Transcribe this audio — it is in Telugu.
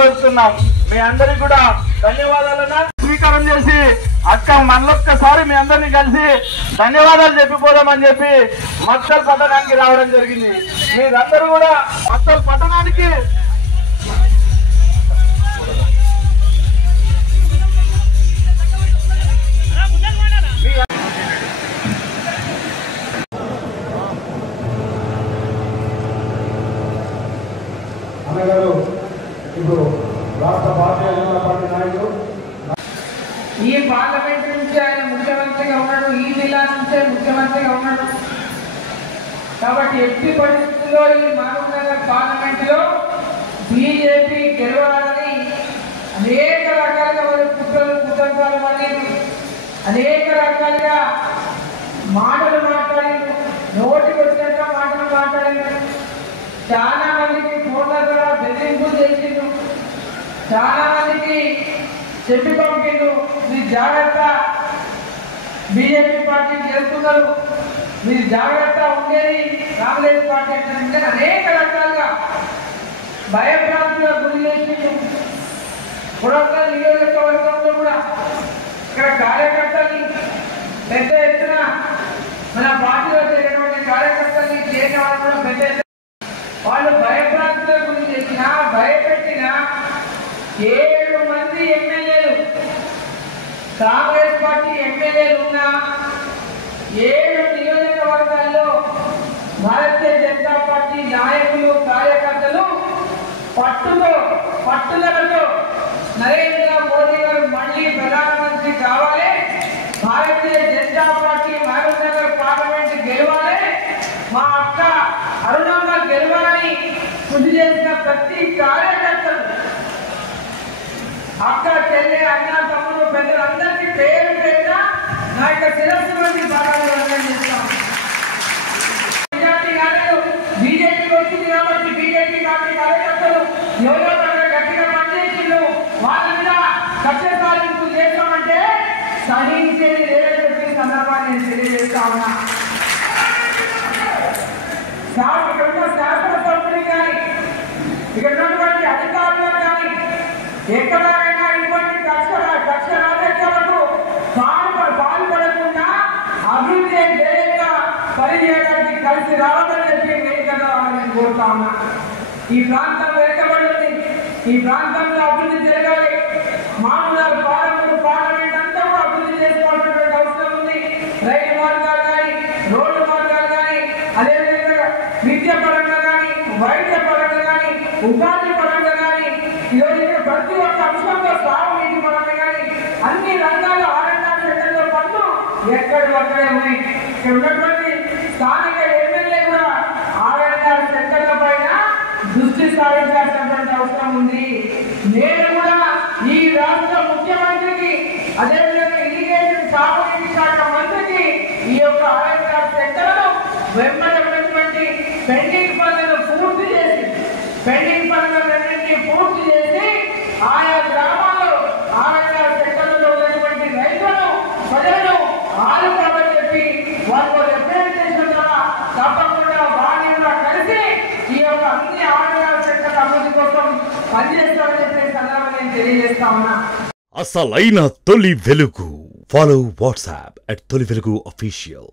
తెలియజేస్తున్నాం. మీ అందరికి కూడా ధన్యవాదాలన్నా. స్వీకారం చేసి అక్క మళ్ళొక్కసారి మీ అందరినీ కలిసి ధన్యవాదాలు చెప్పిపోదామని చెప్పి మక్తల్ పట్టణానికి రావడం జరిగింది. మీరందరూ కూడా మక్తల్ పట్టణానికి ఇప్పుడు రాష్ట్ర భారతీయ జనతా పార్టీ నాయకులు ఈ పార్లమెంట్ నుంచి ఆయన ముఖ్యమంత్రిగా ఉన్నాడు, ఈ జిల్లా నుంచే ముఖ్యమంత్రిగా ఉన్నాడు. కాబట్టి ఎట్టి పరిస్థితుల్లో ఈ మహబూబ్ నగర్ పార్లమెంట్ లో బీజేపీ గెలవాలని అనేక రకాలుగా వారి కుతంత్రాలు పడలేదు, అనేక రకాలుగా మాటలు మాట్లాడింది, నోటికి వచ్చినట్టు మాటలు మాట్లాడింది. చాలా మందికి ఫోన్ల ద్వారా బెదిరింపులు చేసిండు, చాలా మందికి చెప్పి పంపిండు మీరు జాగ్రత్త, బీజేపీ పార్టీ గెలుస్తున్నారు, మీరు జాగ్రత్త ఉండేది కాంగ్రెస్ పార్టీ అంటే అనేక రకాలుగా భయభ్రాంతులకు గురి చేసిండు. కొడంగల్ నియోజకవర్గంలో కూడా ఇక్కడ కార్యకర్తల్ని పెద్ద ఎత్తున మన పార్టీలో చేరినటువంటి కార్యకర్తల్ని చేరిన వాళ్ళు కూడా పెద్ద ఎత్తున వాళ్ళు భయభ్రాంతులకు గురి చేసిన భయపెట్టిన 7 మంది ఎమ్మెల్యేలు కాంగ్రెస్ పార్టీ ఎమ్మెల్యేలు ఉన్న 7 నియోజకవర్గాల్లో భారతీయ జనతా పార్టీ నాయకులు కార్యకర్తలు పట్టుదలతో నరేంద్ర మోదీ గారు మళ్ళీ ప్రధానమంత్రి కావాలి, భారతీయ జనతా పార్టీ మహబూబ్ నగర్ పార్లమెంట్ గెలవాలి, మా అక్క అరుణమ్మ గెలవాలని కృషి చేసిన ప్రతి కార్యకర్తలు అక్క చెల్లె అన్న తమ్ముడు పెద్దలందరికీ పేరు పేరున నా యొక్క శిరస్సు నుండి బాగా చేస్తాం. బీజేపీకి వచ్చింది కాబట్టి బీజేపీ పార్టీ కార్యకర్తలు ఎవరో గట్టిగా పనిచేసిండు, వాళ్ళ మీద కక్ష సాధింపు చేస్తామంటే సహించేది లేదని చెప్పి సందర్భాన్ని నేను తెలియజేస్తా ఉన్నా. ఇక్కడ ఉన్న శాసనసభ్యులు కానీ ఇక్కడ ఉన్నటువంటి అధికారులు కానీ ఎక్కడైనా ఇటువంటి కక్ష రాజకీయాలకు పాల్పడకుండా అభివృద్ధి ధ్యేయంగా పనిచేయడానికి కలిసి రావాలని చెప్పి వేదికగా నేను కోరుతా ఉన్నా. ఈ ప్రాంతం వెనుకబడింది, ఈ ప్రాంతంలో అభివృద్ధి జరగాలి. మామూలు పార్లమెంట్ అంతా కూడా అభివృద్ధి చేసుకోవాల్సినటువంటి అవసరం ఉంది. రైలు మార్గాలు కానీ రోడ్డు మార్గాలు కానీ అదేవిధంగా విద్య పరంగా కానీ వైద్య పరంగా కానీ ఉపాధి పరంగా కానీ ఈరోజు ప్రతి ఒక్క అంశంలో సాగునీటి పరంగా కానీ అన్ని రంగాల ఆర్ఎన్ఆర్ సెంటర్లో పనులు ఎక్కడి ఒక్కడే ఉన్నాయి. ఇక్కడ ఉన్నటువంటి స్థానిక ఎమ్మెల్యే కూడా ఆర్ఎన్ఆర్ సెంటర్ల పైన దృష్టి సారించాల్సినటువంటి అవసరం ఉంది. నేను కూడా ఈ రాష్ట్ర ముఖ్యమంత్రికి అదేవిధంగా ఇరిగేషన్ సాగునీటి శాఖ మంత్రికి ఈ యొక్క ఆర్ఎన్ఆర్ సెంటర్లను వెంబడి పెండింగ్ పనులను పూర్తి చేసి ఆయా గ్రామాల్లో ఆరోగ్య సెంటర్లో ఉన్నటువంటి రైతులను ప్రజలను ఆదుకోవాలని చెప్పి వారికి రిప్రజెంటేషన్ ద్వారా తప్పకుండా వారిని కూడా కలిసి ఈ యొక్క అన్ని ఆరోగ్య సెంటర్ల అభివృద్ధి కోసం పనిచేస్తామని చెప్పి సందర్భంగా నేను తెలియజేస్తా ఉన్నా. అసలైన తొలి వెలుగు. ఫాలో వాట్సాప్ @తొలి వెలుగు official.